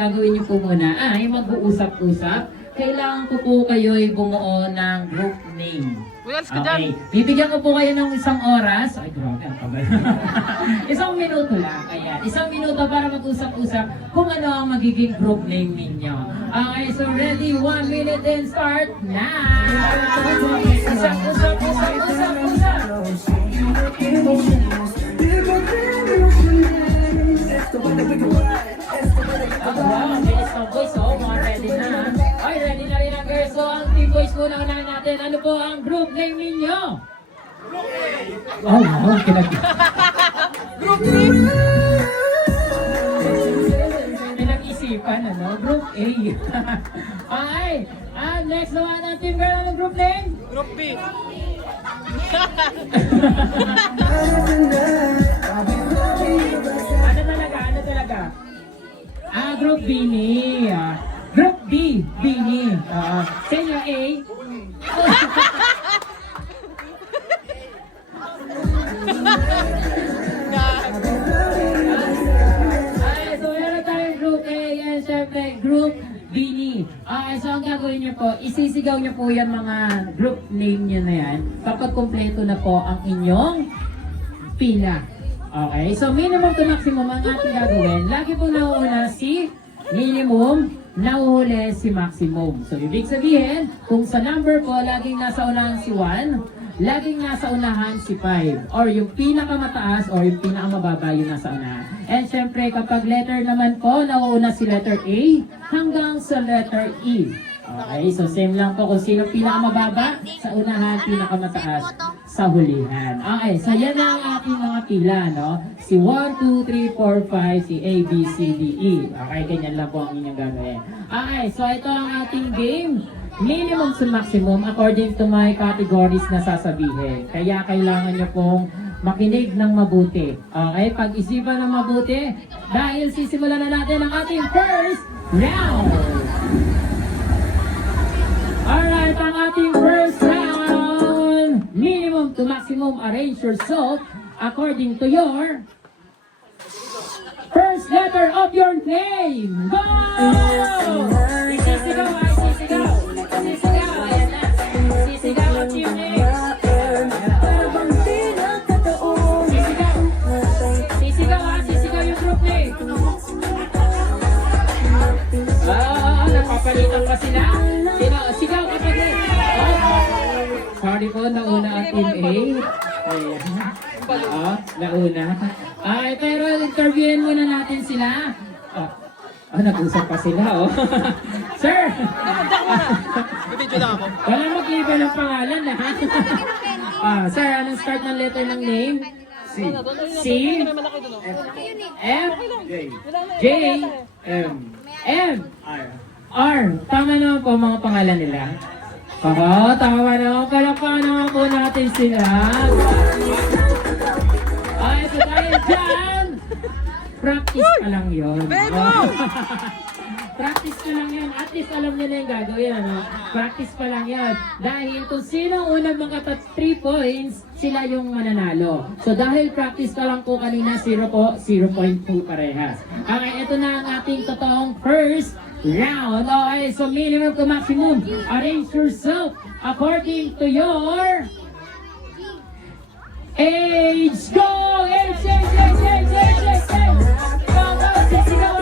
gagawin niyo po muna ay mag-uusap-usap. Kailangan ko po kayo'y bumuo ng group name. Okay. Bibigyan ko po kayo ng isang oras. Ay, grabe, ang tagal. Isang minuto lang. Ayan. Isang minuto para mag-usap-usap kung ano ang magiging group name ninyo. Okay, so ready? 1 minute and start now! Usap-usap! Wow, bilis ng voice, oh. Mga ready na. Ay, ready na rin ang girls. So, ang team voice muna unahin natin. Ano po ang group name ninyo? Oh, wow, Group name? Pinag-isipan, ano? Group A. Okay. Next naman ang team girl. Ano group name? Group B. Ano talaga? Group Bini. Group B, Bini. Senior A. So meron tayong Group A and syempre Group Bini. So ang gagawin niyo po, isisigaw niyo po yung mga group name niyo na yan kapag kumpleto na po ang inyong pila. Okay, so minimum to maximum ang ating gagawin. Lagi pong nauuna si minimum, nauhuli si maximum. So ibig sabihin, kung sa number po, laging nasa unahan si 1, laging nasa unahan si 5. Or yung pinakamataas or yung pinakamababa yung nasa unahan. And syempre, kapag letter naman po, nauuna si letter A hanggang sa letter E. Okay, so same lang po kung sino pinakamababa sa unahan, pinakamataas sa hulihan. Okay, so yan na ang ating mga pila, no? Si 1, 2, 3, 4, 5, si A, B, C, D, E. Okay, ganyan lang po ang inyong gagawin. Okay, so ito ang ating game. Minimum to maximum according to my categories na sasabihin. Kaya kailangan nyo pong makinig ng mabuti. Okay, pag-isipan ng mabuti dahil sisimulan na natin ang ating first round. Alright, ang ating first round. Minimum to maximum, arrange yourself according to your first letter of your name. Go! Isisigaw, isisigaw. Isisigaw, ayan na. Isisigaw ang team name. Sisigaw. Sisigaw yung group name. Napapalitan pa sila. Sigaw kapag sorry po, nauna ang team A. Ayan. Nauna. Ay, pero interviewin muna natin sila. Nag-usap pa sila, oh. Sir! Video na ako. Wala mag-iba ng pangalan, ha? Sir, anong start ng letter ng name? C. C. F. J. M. M. R. Tama naman po mga pangalan nila. Tama naman. Palakpakan naman po natin sila. So dahil dyan, practice pa lang yun. Practice pa lang yun. At least alam nyo na yung gagawin. Ano? Practice pa lang yun. Dahil kung sino unang mga 3 points, sila yung mananalo. So dahil practice pa lang po kanina, 0 po, 0 point po parehas. Okay, ito na ang ating totoong first round. Okay, so minimum to maximum. Arrange yourself according to your age. Go! Age! Go! Sisigaw!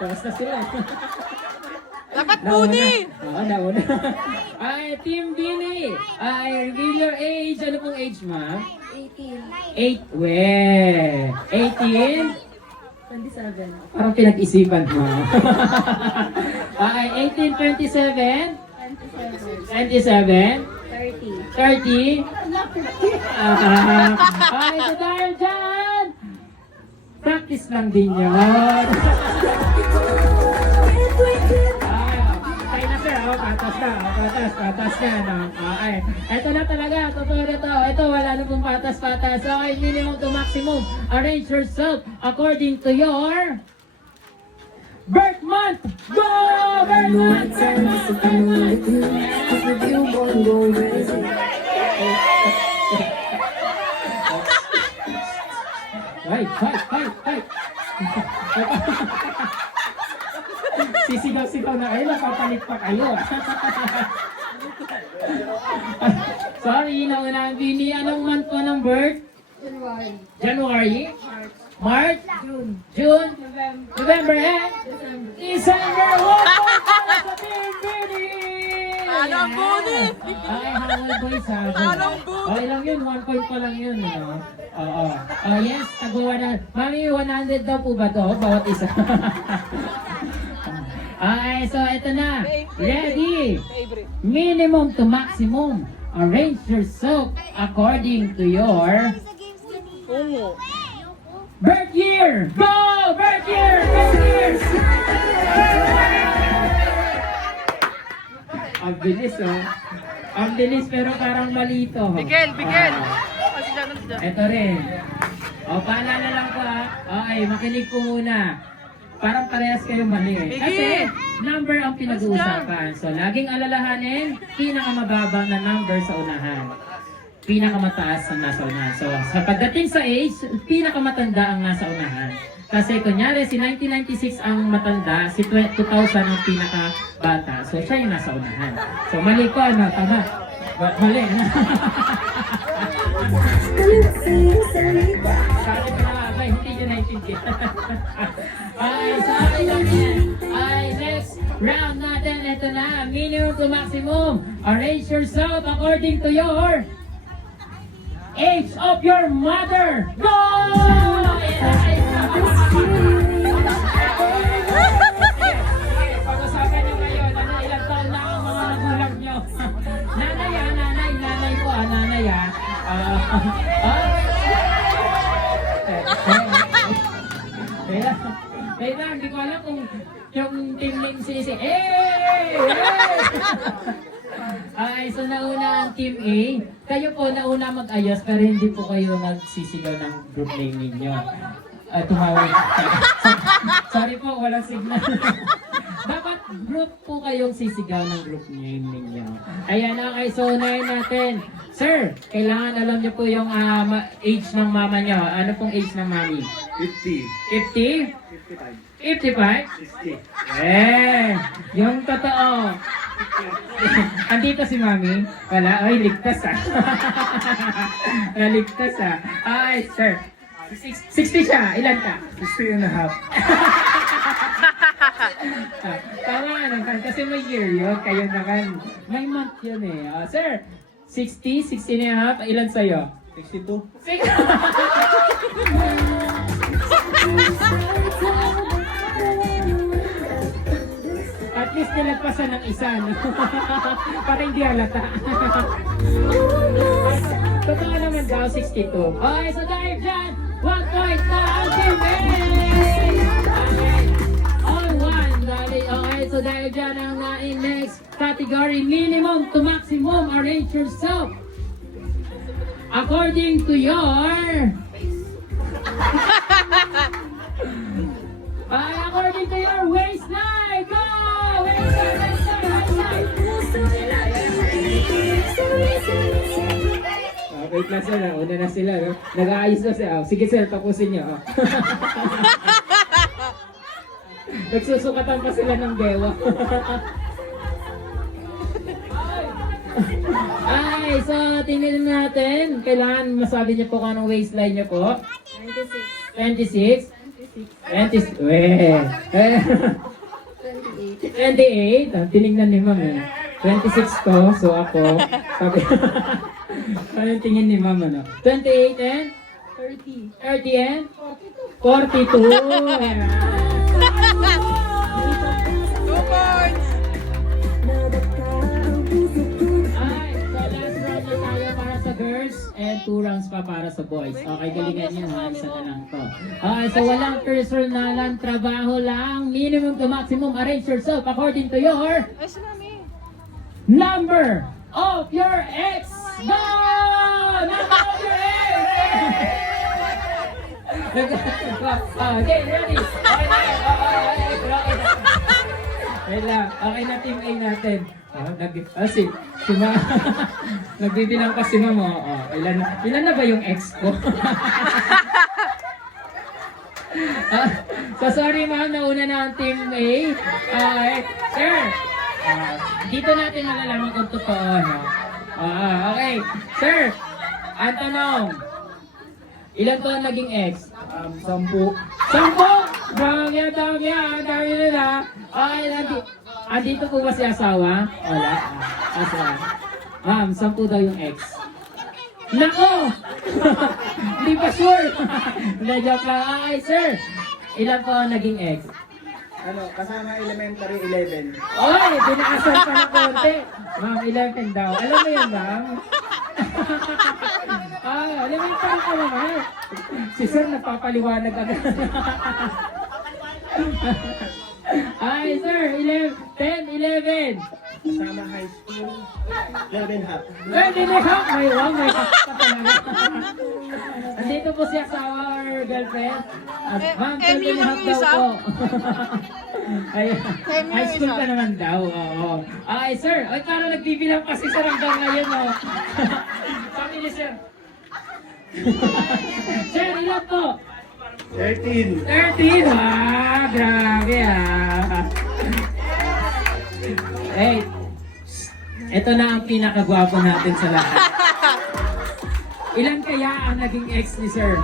Tapos na sila. Dapat puni! Nauna. Ay, Team Bini. Reveal your age. Ano pong age, ma? 18. 8. We. 18? 27. Parang pinag-isipan mo. Ay, 18, 27? 27? 30. 30? Ay, so dahil dyan, practice lang din yun. Ay, na sir, patas na, no? Ay, eto na talaga, totoo na to. Ito, wala na pong patas-patas. Okay, minimum to maximum. Arrange yourself according to your birth month. Go! Birth month! Ay! Sisigaw-sigaw na kayo, napapalit pa kayo. Sorry, nauna ang Bini. Anong month po ng birth? January. January? March. March? June. June? November. November and? December. December! One point para sa Team Bini! Talo ang Buni! Ay, hawal boys ha. Talo ang Buni! Okay lang yun, 1 point pa lang yun. Ano? Oo. Yes, tagawa na. Mami, 100 daw po ba to? Bawat isa. Okay, so ito na. Ready? Favorite. Minimum to maximum. Arrange yourself according to your Ungo. birth year. Go! Birth year! Birth year! Ang bilis oh. Ang bilis pero parang malito. Bigel. Kasi dyan. Ito rin. O, paalala lang po ha. Okay, makinig po muna. Parang parehas kayo mali eh. Kasi number ang pinag-uusapan. So, laging alalahanin, pinakamababa na number sa unahan. Pinakamataas ang nasa unahan. So, sa pagdating sa age, pinakamatanda ang nasa unahan. Kasi kunyari, si 1996 ang matanda, si 2000 ang pinakabata. So, siya yung nasa unahan. So, mali ko, ano? Tama. Mali, ano? Sabi ko na nga ba, hindi nyo naintindihan. Ay, sa akin lang yan. Ay, next round natin, ito na. Minimum to maximum. Arrange yourself according to your age of your mother. Go! Pag-usapan nyo ngayon, ano, ilang taon na ang mga magulang nyo. Nanay po, nanay Wait lang, hindi ko alam kung yung team name sinisi. Ay, so nauna ang team A. Kayo po nauna mag-ayos pero hindi po kayo nagsisigaw ng group name ninyo. Tumawag. Sorry po, walang signal. Dapat group po kayong sisigaw ng group name ninyo. Ayan, okay, so unahin natin. Sir, kailangan alam niyo po yung age ng mama niyo. Ano pong age ng mami? 50. 50? 55? 60. Yung totoo. Andito si mami? Wala? Ay, ligtas ligtas Ay, sir. 60 siya. Ilan ka? 60 and a half. Tama ano kasi may year yun. Kayo na kan. May month yun eh. Sir, 60, 60 and a half. Ilan sa'yo? 62. At least nilagpasan ng isa, no? Para hindi halata. Totoo naman daw, 62. Okay, so dahil dyan, 1 point na ang team A! Okay. All one, dali. Okay, so dahil dyan ang next category, minimum to maximum, arrange yourself. According to your... according to your waistline, go! Waistline! Wait lang sir, una na sila, no? Nag-aayos na sila. Sige sir, tapusin niyo. Nagsusukatan pa sila ng bewa. Ay, so tingnan natin. Kailangan masabi niyo po kung anong waistline niyo po. 26? 26? 28? Tinignan ni ma'am. 26 to, so ako. Sabi, anong tingin ni ma'am, ano? 28 and? 30. 30 and? 42. 2 points! Ay, so last round na tayo para sa girls and 2 rounds pa para sa boys. Okay, galingan nyo ha, isa na lang to. Okay, so walang personalan, trabaho lang, minimum to maximum, arrange yourself according to your Ay, sinami. number of your ex. Go! Number of your ex! Okay, ready? Okay lang. Okay na team A natin. Nagbibilang pa si mama. Ilan na ba yung ex ko? So sorry ma'am, nauna na ang team A. Sir, dito natin malalaman kung totoo, no? Okay. Sir, ang tanong, ilan to ang naging ex? 10. 10! Dami nila. Andito po ba si asawa? Wala. Asawa. Ma'am, 10 daw yung ex. Nako! Hindi pa sure. Hindi, joke lang. Sir, ilan po ang naging ex? Kasama elementary 11. Oy, binaasan pa ng konti. Ma'am, 11 daw. Alam mo yun, ma'am? Elementary ka naman. Si sir napapaliwanag agad. Sir, 10, 11. Kasama high school 11 half. Pwede na ha? May half pa talaga. Andito po si asawa or girlfriend. Ma'am, 10 MU half yung daw isa? po. Ay, MU high school isa? ka naman daw. Oo. Sir, parang nagbibilang kasi sir hanggang ngayon. Family, sir. Sir, ilan po? 13. 13! Grabe Hey, ito na ang pinakagwapo natin sa lahat. Ilan kaya ang naging ex ni sir?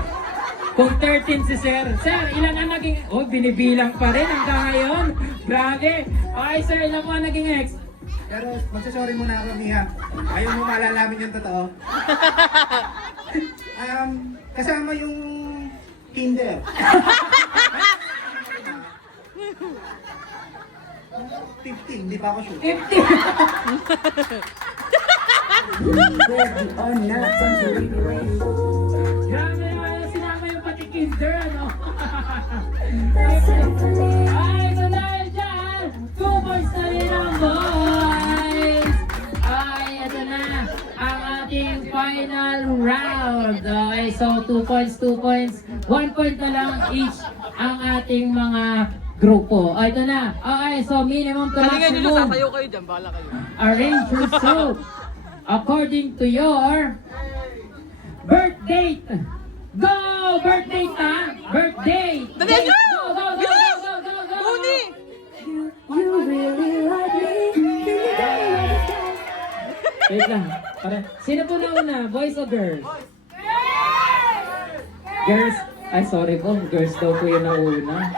Kung 13 si sir. Sir, ilan ang naging... Oh, binibilang pa rin hanggang ngayon. Grabe. Okay, sir, ilan po ang naging ex? Pero magsasorry muna ako, Miha. Ayaw mo malalamin yung totoo. Kasama yung Kinder. 15, di pa ako sure. 50! Grabe naman, sinama yung pati kinder, ano? Ay, so dahil dyan, 2 points na rin ang boys! Ay, ito na ang ating final round. Okay, so 2 points. 1 point na lang each ang ating mga grupo. Ay, ito na. Okay, so minimum to Galingan nyo, maximum. sasayaw kayo dyan. Bahala kayo. Arrange yourself according to your birth date. Go! Birth date, ha? Birth date! Dali, Date. go! Go! Bilis! Buni! Wait lang. Sino po nauna? Boys or girls? Girls? Ay, sorry po. Girls daw po yung nauna.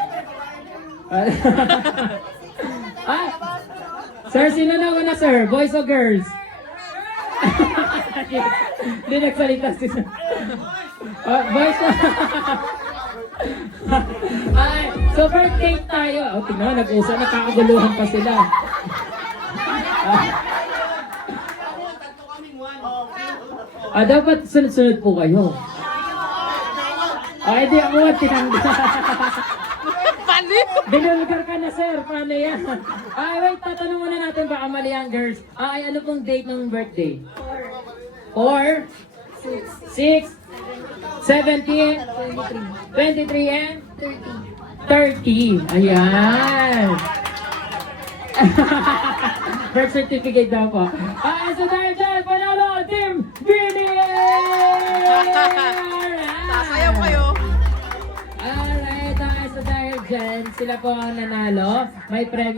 Sir, sino nauna, sir? Boys or girls? Hindi nagsalita si sir. Boys na. Ay, so birthday tayo. Tingnan mo, nag-usa, nakakaguluhan pa sila. Dapat sunod-sunod po kayo. Di ako tinanggal. Pali! Binulgar ka na, sir. Paano yan? Wait, tatanong muna natin baka mali ang girls. Ano pong date ng birthday? 4, 6, 17, 23, and 30. Ayan. Birth certificate daw po. So dahil dyan, panalo ang Team Bini! Sasayaw kayo. Alright, so dahil dyan, sila po ang nanalo. May premyo